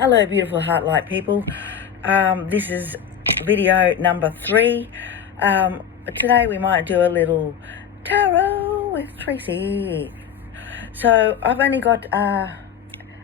Hello beautiful heart-light people. This is video number 3. Today we might do a little tarot with Trasci. So I've only got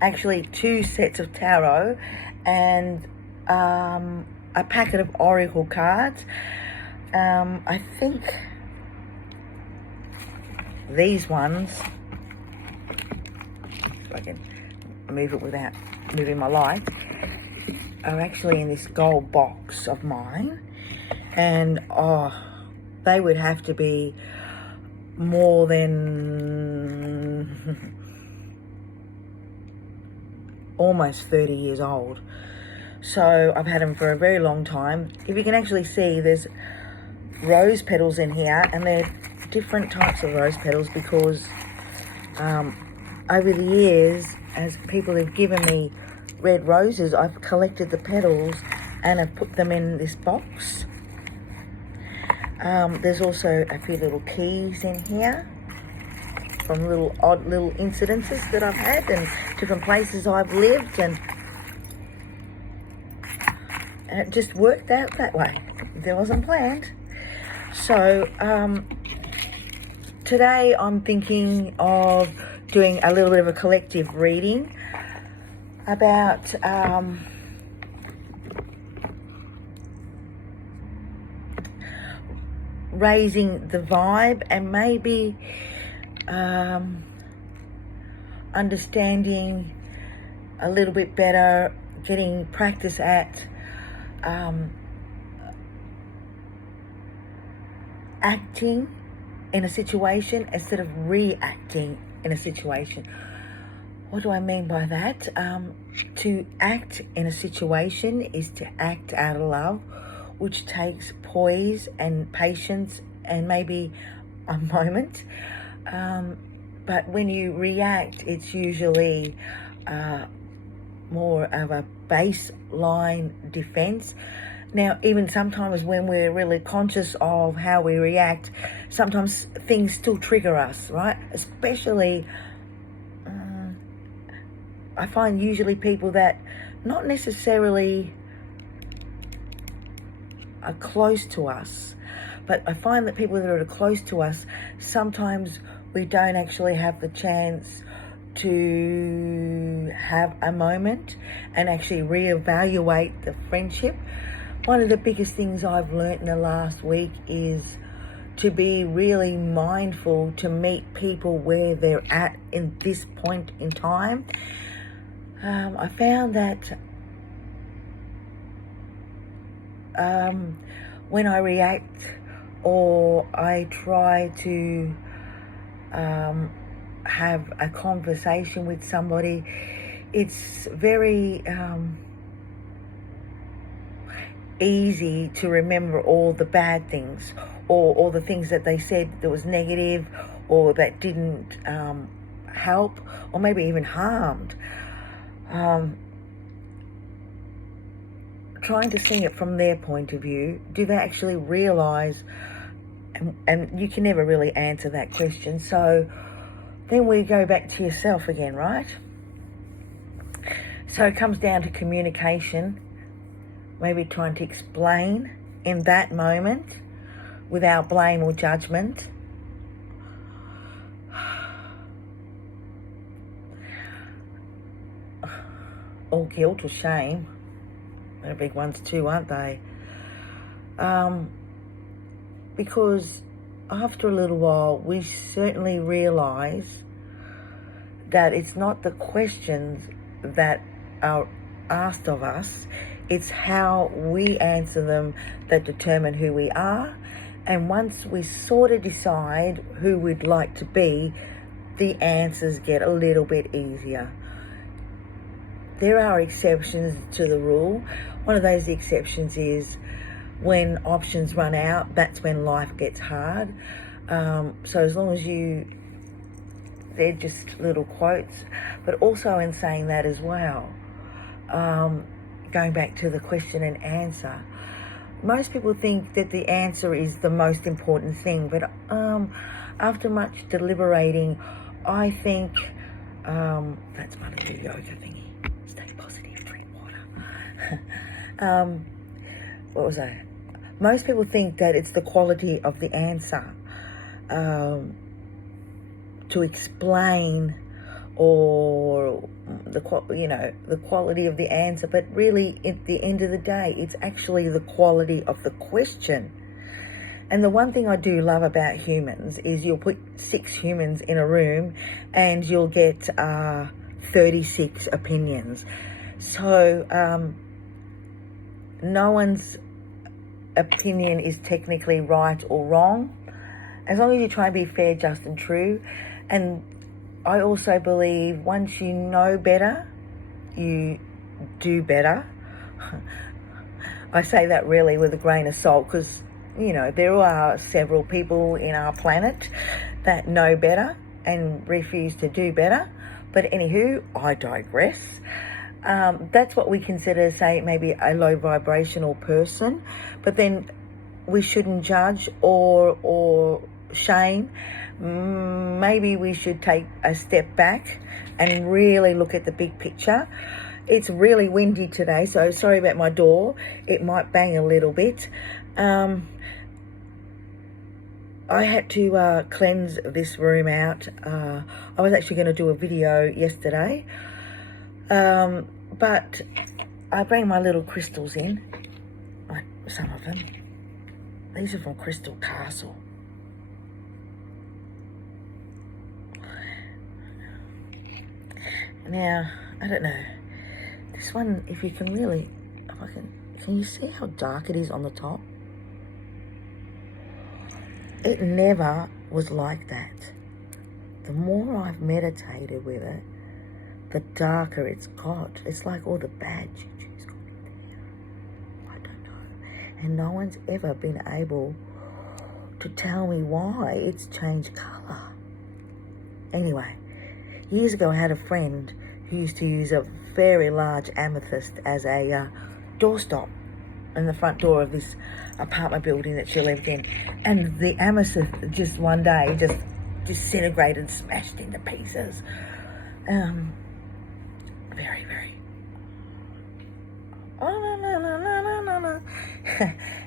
actually 2 sets of tarot and a packet of oracle cards. I think these ones, if I can move it without moving my light, are actually in this gold box of mine, and they would have to be more than almost 30 years old. So I've had them for a very long time. If you can actually see, there's rose petals in here, and they're different types of rose petals because over the years, as people have given me red roses, I've collected the petals and I've put them in this box. There's also a few little keys in here from odd little incidences that I've had and different places I've lived, and it just worked out that way. It wasn't planned. So today I'm thinking of doing a little bit of a collective reading about raising the vibe and maybe understanding a little bit better, getting practice at acting in a situation instead of reacting in a situation. What do I mean by that? To act in a situation is to act out of love, which takes poise and patience and maybe a moment. But when you react, it's usually more of a baseline defense. Now, even sometimes when we're really conscious of how we react, sometimes things still trigger us, right? Especially, I find usually people that not necessarily are close to us, but I find that people that are close to us, sometimes we don't actually have the chance to have a moment and actually reevaluate the friendship. One of the biggest things I've learnt in the last week is to be really mindful to meet people where they're at in this point in time. I found that when I react or I try to have a conversation with somebody, it's very easy to remember all the bad things or the things that they said that was negative or that didn't help or maybe even harmed. Trying to see it from their point of view, do they actually realize, and you can never really answer that question. So then we go back to yourself again, right? So it comes down to communication, maybe trying to explain in that moment without blame or judgment. Or guilt or shame. They're big ones too, aren't they? Because after a little while, we certainly realise that it's not the questions that are asked of us, it's how we answer them that determine who we are. And once we sort of decide who we'd like to be, the answers get a little bit easier. There are exceptions to the rule. One of those exceptions is when options run out, that's when life gets hard. So as long as they're just little quotes, but also in saying that as well, going back to the question and answer, most people think that the answer is the most important thing, but after much deliberating, I think that's my little yoga thingy. Stay positive, friends. What was I? Most people think that it's the quality of the answer to explain, or the quality of the answer, but really at the end of the day, it's actually the quality of the question. And the one thing I do love about humans is you'll put 6 humans in a room and you'll get 36 opinions. So no one's opinion is technically right or wrong, as long as you try and be fair, just and true. And I also believe once you know better, you do better. I say that really with a grain of salt, because there are several people in our planet that know better and refuse to do better. But anywho, I digress. That's what we consider, say, maybe a low vibrational person. But then we shouldn't judge or shame. Maybe we should take a step back and really look at the big picture. It's really windy today, so sorry about my door. It might bang a little bit. I had to cleanse this room out. I was actually going to do a video yesterday, but I bring my little crystals in, like some of them. These are from Crystal Castle. Now, I don't know, this one, if you can really, can you see how dark it is on the top? It never was like that. The more I've meditated with it, the darker it's got. It's like all the bad juju's got in there. I don't know. And no one's ever been able to tell me why it's changed colour. Anyway, years ago I had a friend who used to use a very large amethyst as a doorstop in the front door of this apartment building that she lived in. And the amethyst just one day just disintegrated, smashed into pieces. Very, very... no.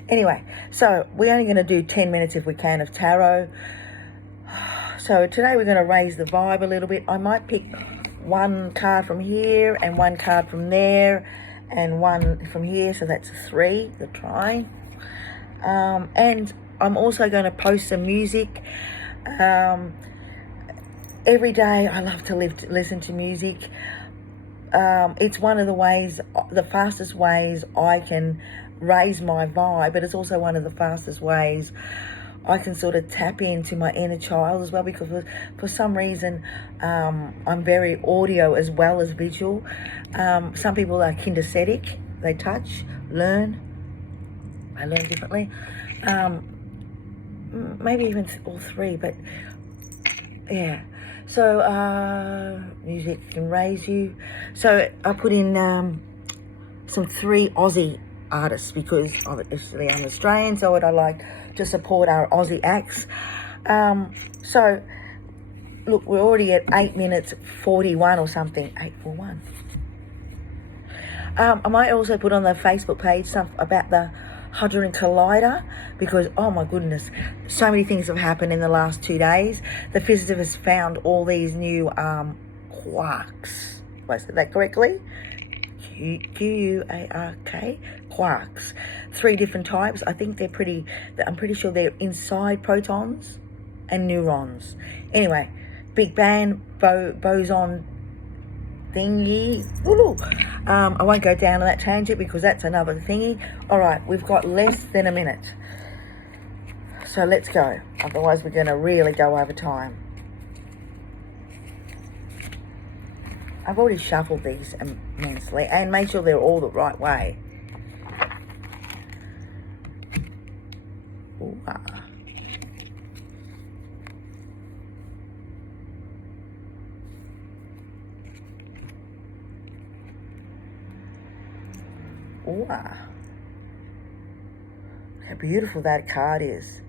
Anyway, so we're only going to do 10 minutes if we can of tarot. So today we're going to raise the vibe a little bit. I might pick one card from here and one card from there and one from here, so that's 3, the try. And I'm also going to post some music. Every day I love to listen to music. It's one of the fastest ways I can raise my vibe, but it's also one of the fastest ways I can sort of tap into my inner child as well, because for some reason I'm very audio as well as visual. Some people are kinesthetic, they touch, learn. I learn differently. Maybe even all 3, but yeah. So music can raise you. So I put in some 3 Aussie artists, because obviously I'm Australian, so I like to support our Aussie acts. So look, we're already at 8 minutes 41 or something. 8:41. I might also put on the Facebook page stuff about the Hadron Collider, because oh my goodness, so many things have happened in the last 2 days. The physicists found all these new quarks. Did I say that correctly? Q-U-A-R-K, quarks. 3 different types. I'm pretty sure they're inside protons and neurons. Anyway, Big Bang, boson thingy. I won't go down on that tangent because that's another thingy. All right, we've got less than a minute. So let's go. Otherwise, we're going to really go over time. I've already shuffled these immensely and made sure they're all the right way. Ooh, Ooh, how beautiful that card is.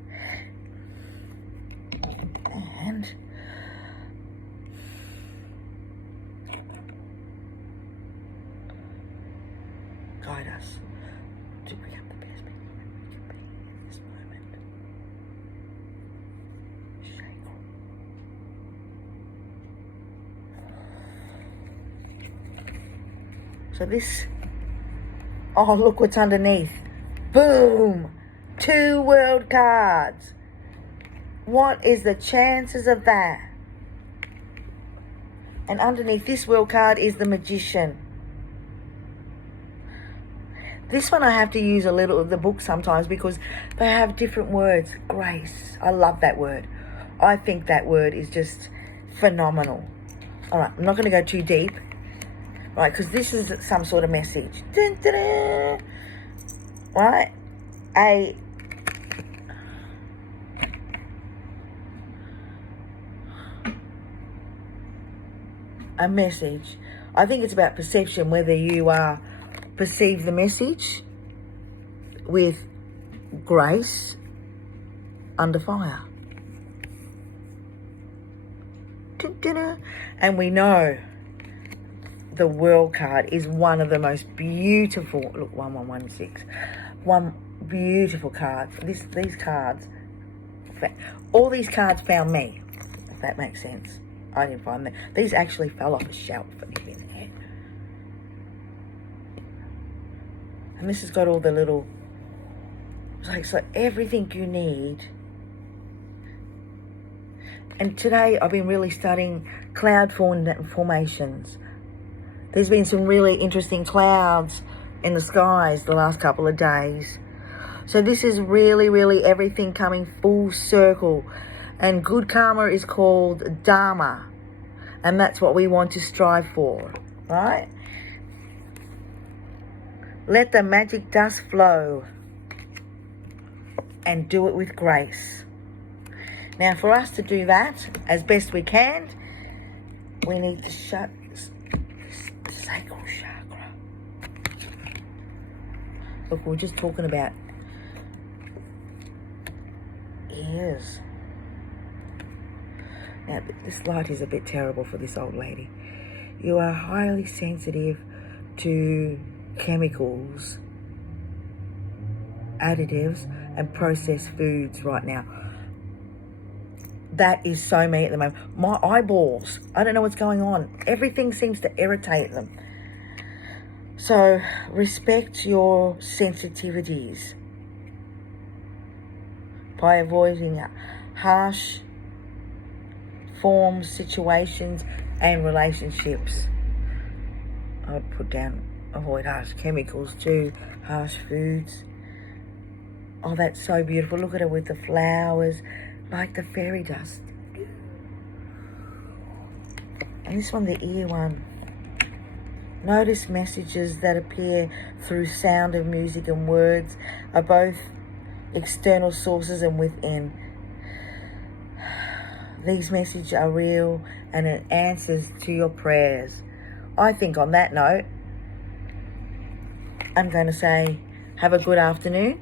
And guide us. to become the best people that we can be in this moment. Shake. So this, oh, look what's underneath. Boom! 2 world cards. What is the chances of that? And underneath this world card is the Magician. This one I have to use a little of the book sometimes because they have different words. Grace. I love that word. I think that word is just phenomenal. All right, I'm not going to go too deep. Right, because this is some sort of message. Dun, dun, dun. Right? A message. I think it's about perception, whether you perceive the message with grace under fire. And we know the world card is one of the most beautiful, look, 1116, one beautiful card. These cards, all these cards found me, if that makes sense. I didn't find them. These actually fell off a shelf and in there. And this has got all the little, so everything you need. And today I've been really studying cloud formations. There's been some really interesting clouds in the skies the last couple of days. So this is really, really everything coming full circle. And good karma is called Dharma. And that's what we want to strive for, right? Let the magic dust flow. And do it with grace. Now, for us to do that as best we can, we need to shut the sacral chakra. Look, we're just talking about ears. Now, this light is a bit terrible for this old lady. You are highly sensitive to chemicals, additives, and processed foods right now. That is so me at the moment. My eyeballs, I don't know what's going on. Everything seems to irritate them. So, respect your sensitivities by avoiding harsh forms, situations, and relationships. I would put down avoid harsh chemicals too, harsh foods. Oh, that's so beautiful. Look at her with the flowers, like the fairy dust. And this one, the ear one. Notice messages that appear through sound of music and words are both external sources and within. These messages are real and it answers to your prayers. I think on that note, I'm going to say, have a good afternoon.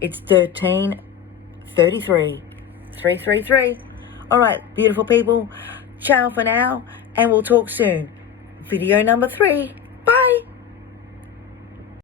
It's 13:33. 333. All right, beautiful people. Ciao for now, and we'll talk soon. Video number 3. Bye.